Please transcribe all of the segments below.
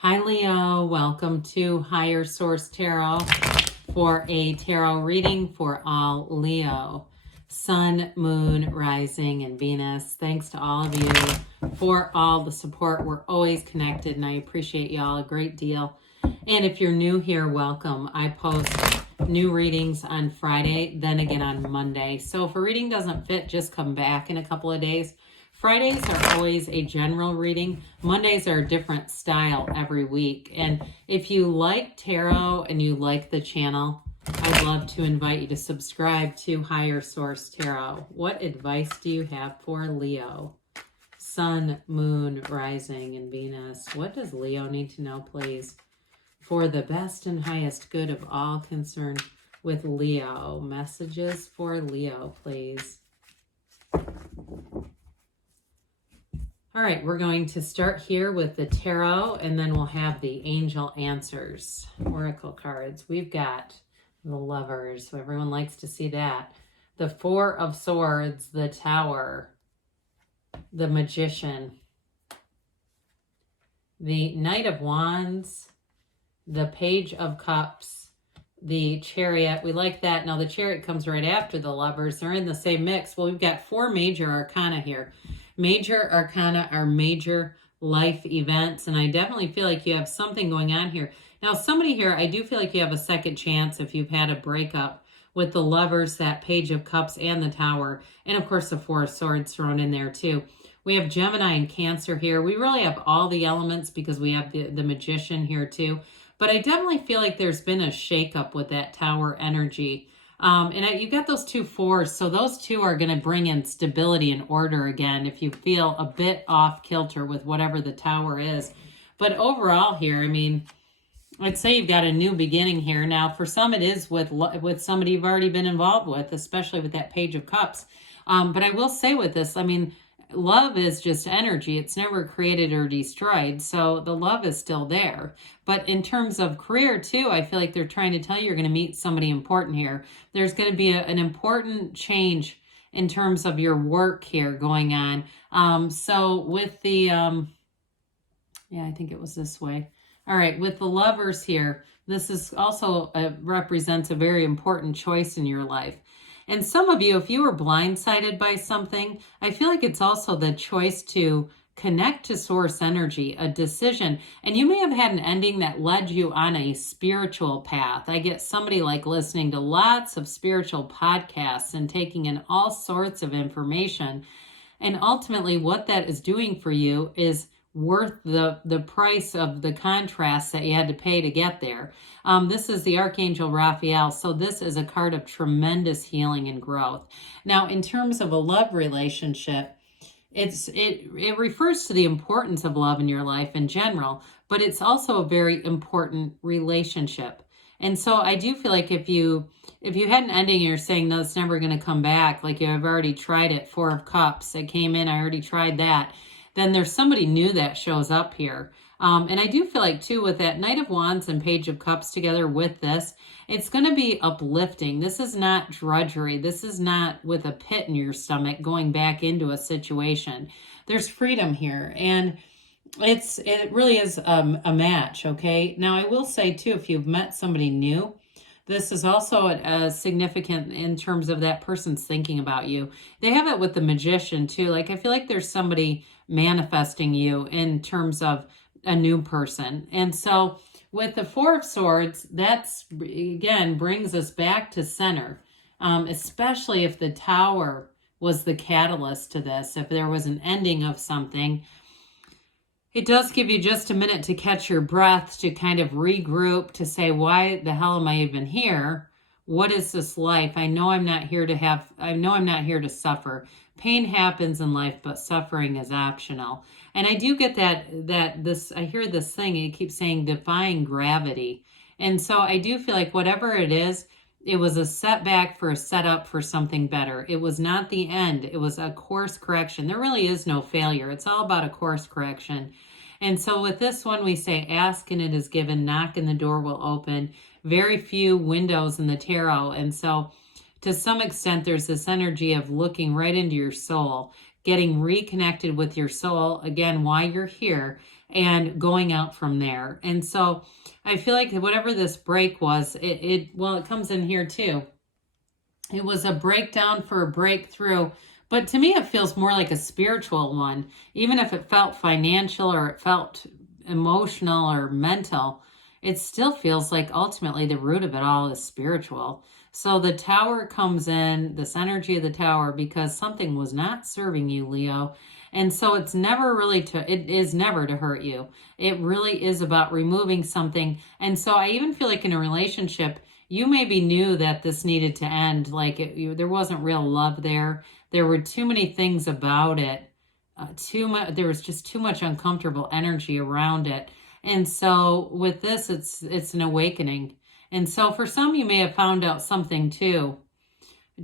Hi Leo, welcome to Higher Source Tarot for a tarot reading for all Leo, Sun, Moon, Rising, and Venus. Thanks to all of you for all the support. We're always connected and I appreciate y'all a great deal. And if you're new here, welcome. I post new readings on Friday, then again on Monday. So if a reading doesn't fit, just come back in a couple of days. Fridays are always a general reading. Mondays are a different style every week. And if you like tarot and you like the channel, I'd love to invite you to subscribe to Higher Source Tarot. What advice do you have for Leo? Sun, Moon, Rising, and Venus. What does Leo need to know, please? For the best and highest good of all concerned with Leo. Messages for Leo, please. All right, we're going to start here with the tarot, and then we'll have the angel answers, oracle cards. We've got the Lovers, so everyone likes to see that. The Four of Swords, the Tower, the Magician, the Knight of Wands, the Page of Cups, the Chariot. We like that. Now, the Chariot comes right after the Lovers. They're in the same mix. Well, we've got four major arcana here. Major arcana are major life events, and I definitely feel like you have something going on here. Now, somebody here, I do feel like you have a second chance if you've had a breakup with the Lovers, that Page of Cups, and the Tower, and of course the Four of Swords thrown in there too. We have Gemini and Cancer here. We really have all the elements because we have the Magician here too. But I definitely feel like there's been a shakeup with that Tower energy. And you've got those two fours, so those two are going to bring in stability and order again if you feel a bit off kilter with whatever the Tower is. But overall here, I mean, I'd say you've got a new beginning here. Now, for some, it is with somebody you've already been involved with, especially with that Page of Cups. But I will say with this, I mean, love is just energy. It's never created or destroyed. So the love is still there. But in terms of career too, I feel like they're trying to tell you you're going to meet somebody important here. There's going to be an important change in terms of your work here going on. So with the, yeah, I think it was this way. All right, with the Lovers here, this is also represents a very important choice in your life. And some of you, if you were blindsided by something, I feel like it's also the choice to connect to source energy, a decision. And you may have had an ending that led you on a spiritual path. I get somebody like listening to lots of spiritual podcasts and taking in all sorts of information. And ultimately what that is doing for you is worth the price of the contrast that you had to pay to get there. This is the Archangel Raphael, so this is a card of tremendous healing and growth. Now, in terms of a love relationship, it refers to the importance of love in your life in general, but it's also a very important relationship. And so I do feel like if you had an ending and you're saying, no, it's never going to come back, like I've already tried it, Four of Cups, it came in, I already tried that, then there's somebody new that shows up here. And I do feel like, too, with that Knight of Wands and Page of Cups together with this, it's going to be uplifting. This is not drudgery. This is not with a pit in your stomach going back into a situation. There's freedom here. And it really is a match, okay? Now, I will say, too, if you've met somebody new, this is also a significant in terms of that person's thinking about you. They have it with the Magician, too. Like, I feel like there's somebody manifesting you in terms of a new person. And so with the Four of Swords, that's, again, brings us back to center, especially if the Tower was the catalyst to this, if there was an ending of something. It does give you just a minute to catch your breath, to kind of regroup, to say, why the hell am I even here? What is this life? I know I'm not here to suffer. Pain happens in life, but suffering is optional. And I do get I hear this thing, it keeps saying defying gravity. And so I do feel like whatever it is, it was a setback for a setup for something better. It was not the end. It was a course correction. There really is no failure. It's all about a course correction. And so with this one, we say, ask and it is given, knock and the door will open. Very few windows in the tarot. And so to some extent, there's this energy of looking right into your soul, getting reconnected with your soul, again, why you're here, and going out from there. And so I feel like whatever this break was, it comes in here too. It was a breakdown for a breakthrough, but to me it feels more like a spiritual one. Even if it felt financial or it felt emotional or mental, it still feels like ultimately the root of it all is spiritual. So the tower comes in, this energy of the tower, because something was not serving you, Leo. And so it is never to hurt you. It really is about removing something. And so I even feel like in a relationship, you maybe knew that this needed to end. Like there wasn't real love there. There were too many things about it. There was just too much uncomfortable energy around it. And so with this, it's an awakening. And so for some, you may have found out something too,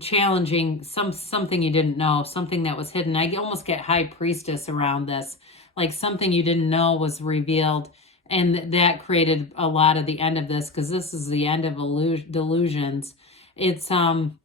challenging, something you didn't know, something that was hidden. I almost get high priestess around this, like something you didn't know was revealed. And that created a lot of the end of this, because this is the end of delusions. It's, again,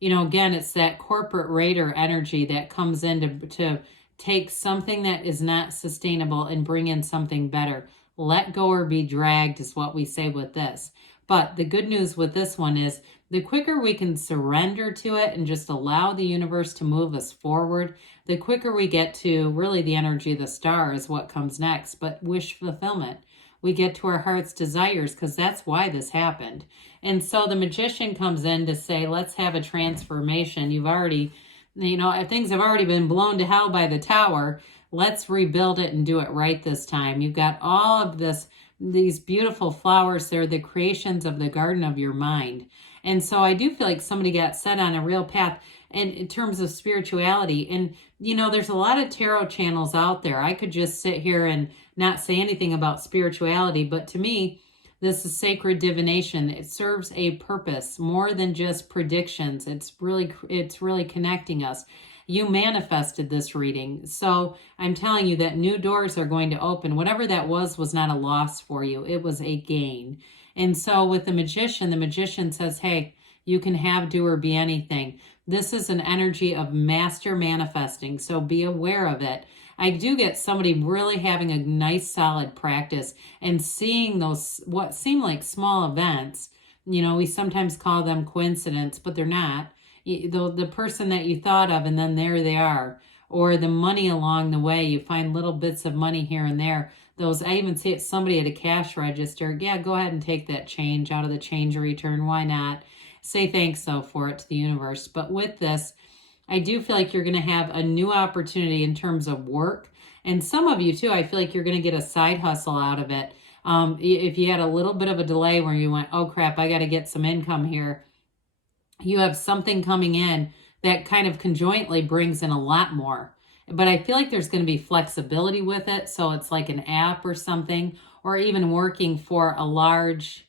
it's that corporate raider energy that comes in to take something that is not sustainable and bring in something better. Let go or be dragged is what we say with this. But the good news with this one is the quicker we can surrender to it and just allow the universe to move us forward, the quicker we get to really the energy of the stars, what comes next, but wish fulfillment. We get to our heart's desires, because that's why this happened. And so the magician comes in to say, let's have a transformation. You've already, things have already been blown to hell by the tower. Let's rebuild it and do it right this time. You've got all of these beautiful flowers. They're the creations of the garden of your mind. And so I do feel like somebody got set on a real path and in terms of spirituality. And, there's a lot of tarot channels out there. I could just sit here and not say anything about spirituality, but to me, this is sacred divination. It serves a purpose more than just predictions. It's really connecting us. You manifested this reading. So I'm telling you that new doors are going to open. Whatever that was not a loss for you. It was a gain. And so with the magician says, hey, you can have, do, or be anything. This is an energy of master manifesting. So be aware of it. I do get somebody really having a nice solid practice and seeing those, what seem like small events. We sometimes call them coincidence, but they're not. The person that you thought of, and then there they are. Or the money along the way, you find little bits of money here and there. I even see it, somebody at a cash register. Yeah, go ahead and take that change out of the change return. Why not? Say thanks, though, for it to the universe. But with this, I do feel like you're going to have a new opportunity in terms of work. And some of you, too, I feel like you're going to get a side hustle out of it. If you had a little bit of a delay where you went, oh, crap, I got to get some income here. You have something coming in that kind of conjointly brings in a lot more. But I feel like there's going to be flexibility with it. So it's like an app or something, or even working for a large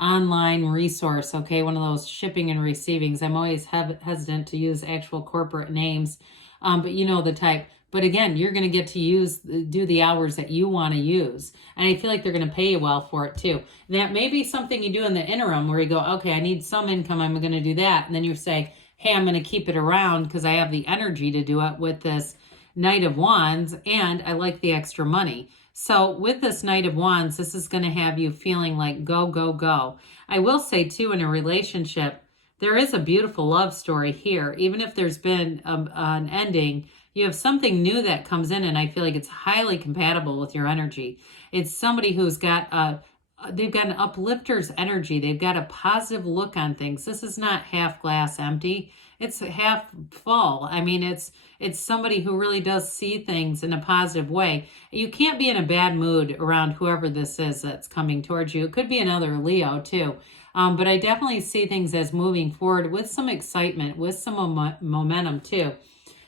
online resource, okay? One of those shipping and receivings. I'm always hesitant to use actual corporate names, but you know the type. But again, you're going to get to do the hours that you want to use. And I feel like they're going to pay you well for it too. That may be something you do in the interim where you go, okay, I need some income. I'm going to do that. And then you say, hey, I'm going to keep it around because I have the energy to do it with this Knight of Wands, and I like the extra money. So with this Knight of Wands, this is going to have you feeling like go, go, go. I will say too, in a relationship, there is a beautiful love story here. Even if there's been an ending, you have something new that comes in, and I feel like it's highly compatible with your energy. It's somebody who's got they've got an uplifter's energy. They've got a positive look on things. This is not half glass empty. It's half full. I mean, it's somebody who really does see things in a positive way. You can't be in a bad mood around whoever this is that's coming towards you. It could be another Leo too. But I definitely see things as moving forward with some excitement, with some momentum too.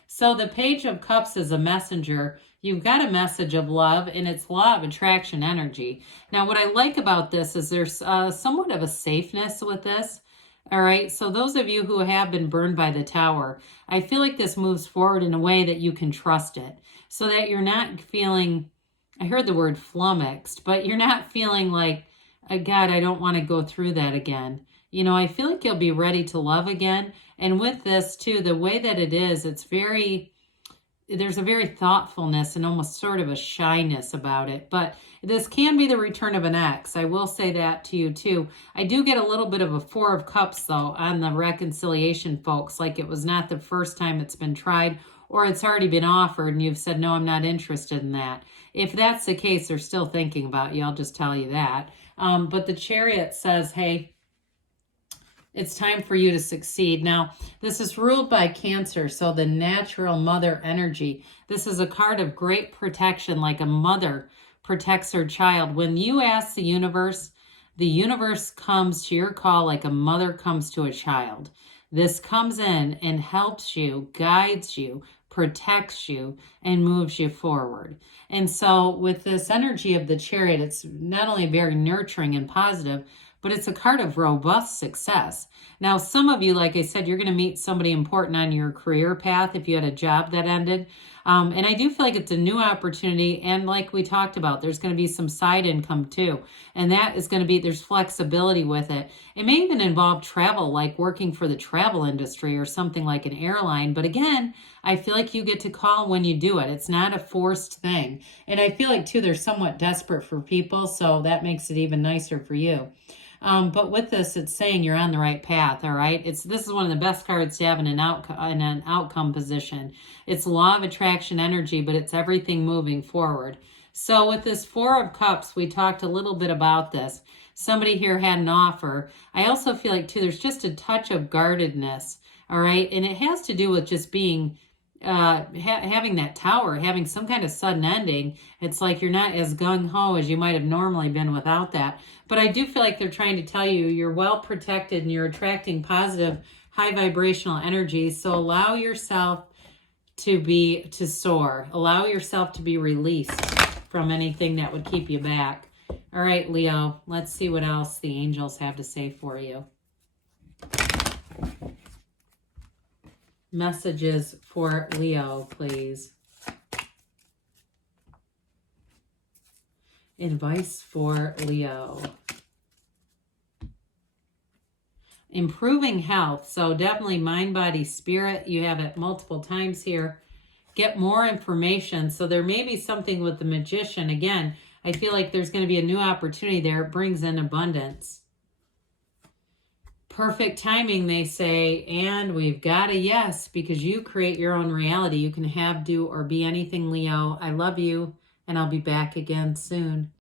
So the Page of Cups is a messenger. You've got a message of love, and it's law of attraction energy. Now, what I like about this is there's somewhat of a safeness with this. All right, so those of you who have been burned by the tower, I feel like this moves forward in a way that you can trust it, so that you're not feeling, I heard the word flummoxed, but you're not feeling like, God, I don't want to go through that again. I feel like you'll be ready to love again. And with this too, the way that it is, it's very, there's a very thoughtfulness and almost sort of a shyness about it. But this can be the return of an ex. I will say that to you too. I do get a little bit of a Four of Cups though on the reconciliation, folks. Like it was not the first time it's been tried, or it's already been offered and you've said, no, I'm not interested in that. If that's the case, they're still thinking about you. I'll just tell you that. But the Chariot says, hey, it's time for you to succeed. Now, this is ruled by Cancer, so the natural mother energy. This is a card of great protection, like a mother protects her child. When you ask the universe comes to your call like a mother comes to a child. This comes in and helps you, guides you, protects you, and moves you forward. And so with this energy of the Chariot, it's not only very nurturing and positive, but it's a card of robust success. Now, some of you, like I said, you're going to meet somebody important on your career path if you had a job that ended. And I do feel like it's a new opportunity. And like we talked about, there's going to be some side income too. And that is going to be, there's flexibility with it. It may even involve travel, like working for the travel industry or something like an airline. But again, I feel like you get to call when you do it. It's not a forced thing. And I feel like too, they're somewhat desperate for people. So that makes it even nicer for you. But with this, it's saying you're on the right path, all right? This is one of the best cards to have in an outcome position. It's law of attraction energy, but it's everything moving forward. So with this Four of Cups, we talked a little bit about this. Somebody here had an offer. I also feel like, too, there's just a touch of guardedness, all right? And it has to do with just being having that tower, having some kind of sudden ending. It's like you're not as gung-ho as you might have normally been without that. But I do feel like they're trying to tell you you're well protected and you're attracting positive, high vibrational energy. So allow yourself to soar. Allow yourself to be released from anything that would keep you back. All right, Leo, let's see what else the angels have to say for you. Messages for Leo, please. Advice for Leo. Improving health. So definitely mind, body, spirit. You have it multiple times here. Get more information. So there may be something with the Magician. Again, I feel like there's going to be a new opportunity there. It brings in abundance. Perfect timing, they say, and we've got a yes, because you create your own reality. You can have, do, or be anything, Leo. I love you, and I'll be back again soon.